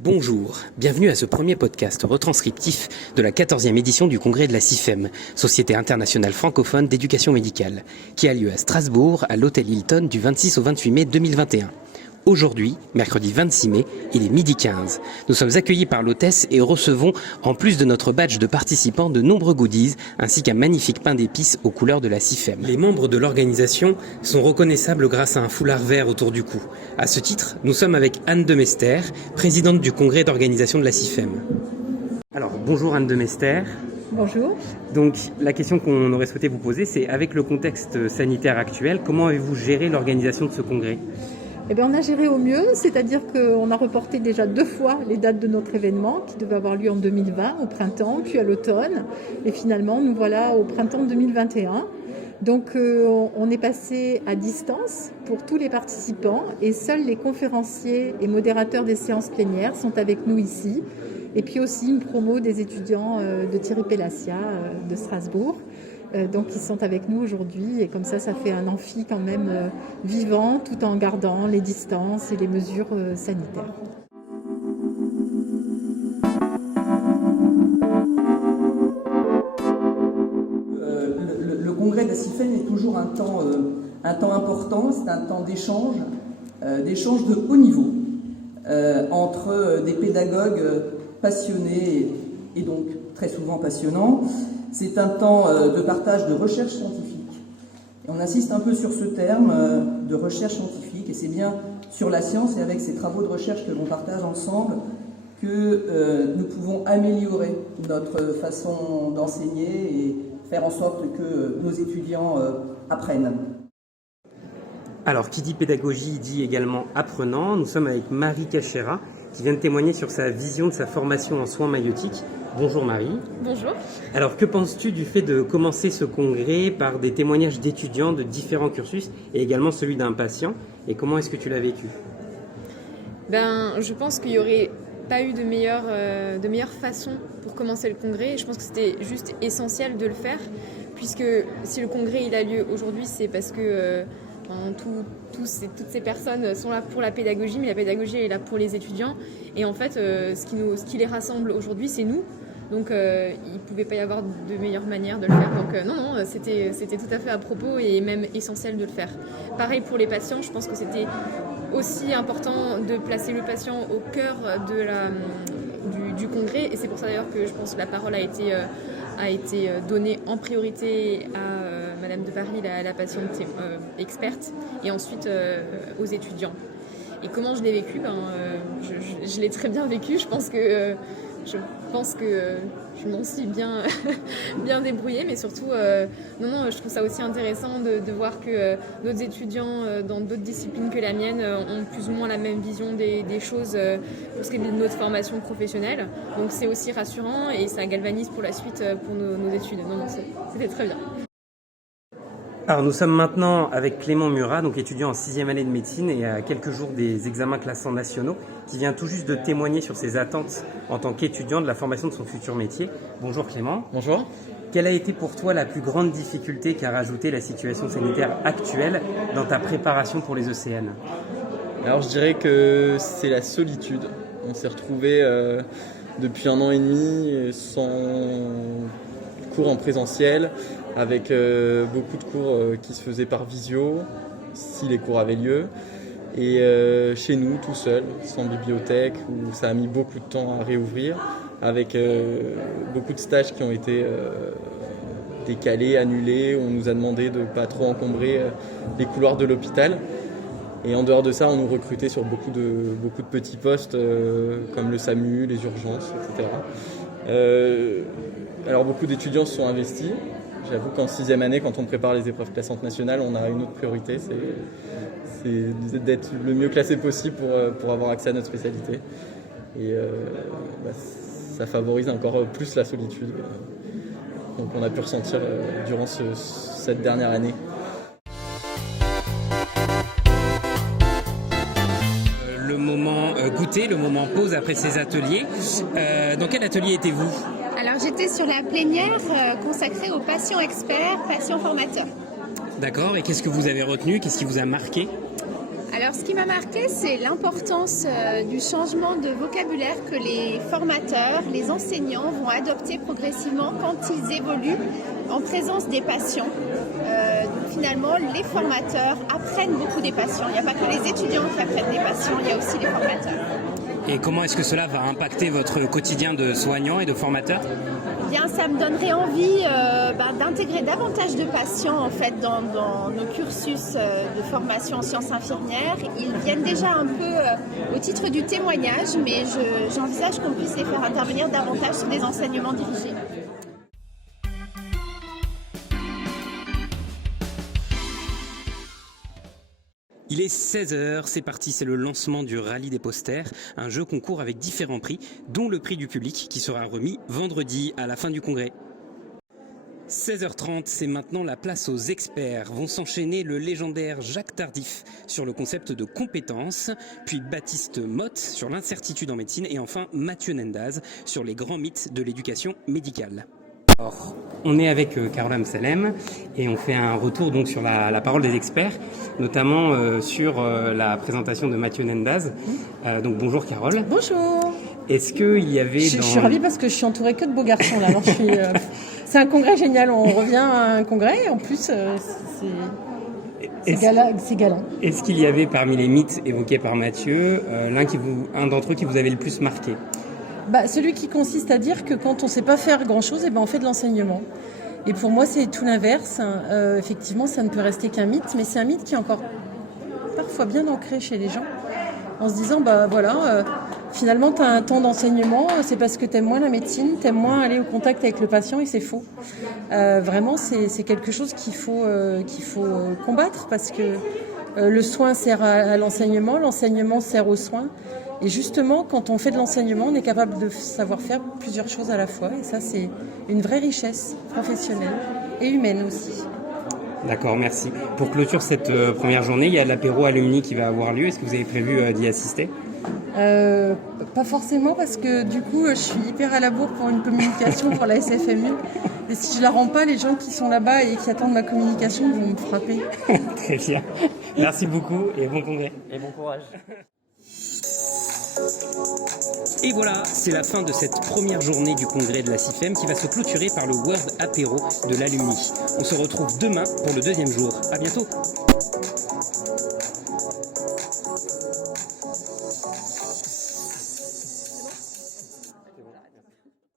Bonjour, bienvenue à ce premier podcast retranscriptif de la 14e édition du congrès de la CIFEM, Société internationale francophone d'éducation médicale, qui a lieu à Strasbourg, à l'hôtel Hilton du 26 au 28 mai 2021. Aujourd'hui, mercredi 26 mai, il est midi 15. Nous sommes accueillis par l'hôtesse et recevons, en plus de notre badge de participants, de nombreux goodies, ainsi qu'un magnifique pain d'épices aux couleurs de la CIFEM. Les membres de l'organisation sont reconnaissables grâce à un foulard vert autour du cou. À ce titre, nous sommes avec Anne de Mester, présidente du congrès d'organisation de la CIFEM. Alors, bonjour Anne de Mester. Bonjour. Donc, la question qu'on aurait souhaité vous poser, c'est avec le contexte sanitaire actuel, comment avez-vous géré l'organisation de ce congrès ? Eh bien, on a géré au mieux, c'est-à-dire qu'on a reporté déjà 2 fois les dates de notre événement qui devait avoir lieu en 2020, au printemps, puis à l'automne. Et finalement, nous voilà au printemps 2021. Donc, on est passé à distance pour tous les participants et seuls les conférenciers et modérateurs des séances plénières sont avec nous ici. Et puis aussi une promo des étudiants de Thierry Pélassia de Strasbourg. Donc ils sont avec nous aujourd'hui et comme ça fait un amphi quand même vivant tout en gardant les distances et les mesures sanitaires. Le congrès de la CIFEM est toujours un temps important, c'est un temps d'échange de haut niveau entre des pédagogues passionnés et donc très souvent passionnants. C'est un temps de partage de recherche scientifique. Et on insiste un peu sur ce terme de recherche scientifique, et c'est bien sur la science et avec ces travaux de recherche que l'on partage ensemble que nous pouvons améliorer notre façon d'enseigner et faire en sorte que nos étudiants apprennent. Alors, qui dit pédagogie dit également apprenant. Nous sommes avec Marie Cachera, qui vient de témoigner sur sa vision de sa formation en soins maïeutiques. Bonjour Marie. Bonjour. Alors, que penses-tu du fait de commencer ce congrès par des témoignages d'étudiants de différents cursus et également celui d'un patient, et comment est-ce que tu l'as vécu ? Je pense qu'il n'y aurait pas eu de meilleure façon pour commencer le congrès. Je pense que c'était juste essentiel de le faire, puisque si le congrès il a lieu aujourd'hui, c'est parce que toutes ces personnes sont là pour la pédagogie, mais la pédagogie est là pour les étudiants. Et en fait, ce qui les rassemble aujourd'hui, c'est nous. Donc, il ne pouvait pas y avoir de meilleure manière de le faire. Donc, non, c'était tout à fait à propos et même essentiel de le faire. Pareil pour les patients, je pense que c'était aussi important de placer le patient au cœur du congrès. Et c'est pour ça d'ailleurs que je pense que la parole a été donnée en priorité à Madame de Paris, la patiente experte, et ensuite aux étudiants. Et comment je l'ai vécu ? Je l'ai très bien vécu. Je pense que je m'en suis bien débrouillée, mais surtout, je trouve ça aussi intéressant de voir que d'autres étudiants dans d'autres disciplines que la mienne ont plus ou moins la même vision des choses pour ce qui est de notre formation professionnelle. Donc c'est aussi rassurant et ça galvanise pour la suite pour nos études. C'était très bien. Alors nous sommes maintenant avec Clément Murat, donc étudiant en 6e année de médecine et à quelques jours des examens classants nationaux, qui vient tout juste de témoigner sur ses attentes en tant qu'étudiant de la formation de son futur métier. Bonjour Clément. Bonjour. Quelle a été pour toi la plus grande difficulté qu'a rajouté la situation sanitaire actuelle dans ta préparation pour les ECN ? Alors je dirais que c'est la solitude. On s'est retrouvés depuis 1 an et demi sans cours en présentiel, avec beaucoup de cours qui se faisaient par visio, si les cours avaient lieu, et chez nous, tout seul, sans bibliothèque, où ça a mis beaucoup de temps à réouvrir, avec beaucoup de stages qui ont été décalés, annulés. On nous a demandé de ne pas trop encombrer les couloirs de l'hôpital. Et en dehors de ça, on nous recrutait sur beaucoup de petits postes, comme le SAMU, les urgences, etc. Alors beaucoup d'étudiants se sont investis. J'avoue qu'en 6e année, quand on prépare les épreuves classantes nationales, on a une autre priorité, c'est d'être le mieux classé possible pour avoir accès à notre spécialité. Et ça favorise encore plus la solitude. Donc on a pu ressentir durant cette dernière année. Le moment été, le moment pause après ces ateliers. Dans quel atelier étiez-vous? Alors j'étais sur la plénière consacrée aux patients experts, patients formateurs. D'accord, et qu'est-ce que vous avez retenu? Qu'est-ce qui vous a marqué? Alors ce qui m'a marqué, c'est l'importance du changement de vocabulaire que les formateurs, les enseignants vont adopter progressivement quand ils évoluent en présence des patients. Donc finalement, les formateurs apprennent beaucoup des patients. Il n'y a pas que les étudiants qui apprennent des patients, il y a aussi les formateurs. Et comment est-ce que cela va impacter votre quotidien de soignant et de formateur? Eh bien, ça me donnerait envie d'intégrer davantage de patients en fait, dans nos cursus de formation en sciences infirmières. Ils viennent déjà un peu au titre du témoignage, mais j'envisage qu'on puisse les faire intervenir davantage sur des enseignements dirigés. Il est 16h, c'est parti, c'est le lancement du Rallye des posters, un jeu concours avec différents prix, dont le prix du public qui sera remis vendredi à la fin du congrès. 16h30, c'est maintenant la place aux experts. Vont s'enchaîner le légendaire Jacques Tardif sur le concept de compétences, puis Baptiste Motte sur l'incertitude en médecine et enfin Mathieu Nendaz sur les grands mythes de l'éducation médicale. Alors, on est avec Carole Amsalem et on fait un retour donc sur la parole des experts, notamment sur la présentation de Mathieu Nendaz. Donc bonjour Carole. Bonjour. Est-ce qu'il y avait Je suis ravie parce que je suis entourée que de beaux garçons là. Alors, c'est un congrès génial, on revient à un congrès et en plus c'est galant. Est-ce qu'il y avait parmi les mythes évoqués par Mathieu un d'entre eux qui vous avait le plus marqué? Celui qui consiste à dire que quand on ne sait pas faire grand-chose, on fait de l'enseignement. Et pour moi, c'est tout l'inverse. Effectivement, ça ne peut rester qu'un mythe, mais c'est un mythe qui est encore parfois bien ancré chez les gens, en se disant, finalement, tu as un temps d'enseignement, c'est parce que tu aimes moins la médecine, tu aimes moins aller au contact avec le patient, et c'est faux. Vraiment, c'est quelque chose qu'il faut combattre, parce que le soin sert à l'enseignement sert aux soins. Et justement, quand on fait de l'enseignement, on est capable de savoir faire plusieurs choses à la fois. Et ça, c'est une vraie richesse professionnelle et humaine aussi. D'accord, merci. Pour clôture cette première journée, il y a l'apéro alumni qui va avoir lieu. Est-ce que vous avez prévu d'y assister? Pas forcément, parce que du coup, je suis hyper à la bourre pour une communication pour la SFMU. Et si je la rends pas, les gens qui sont là-bas et qui attendent ma communication vont me frapper. Très bien. Merci beaucoup et bon congrès. Et bon courage. Et voilà, c'est la fin de cette première journée du congrès de la CIFEM qui va se clôturer par le World Apéro de l'Alumni. On se retrouve demain pour le deuxième jour. À bientôt.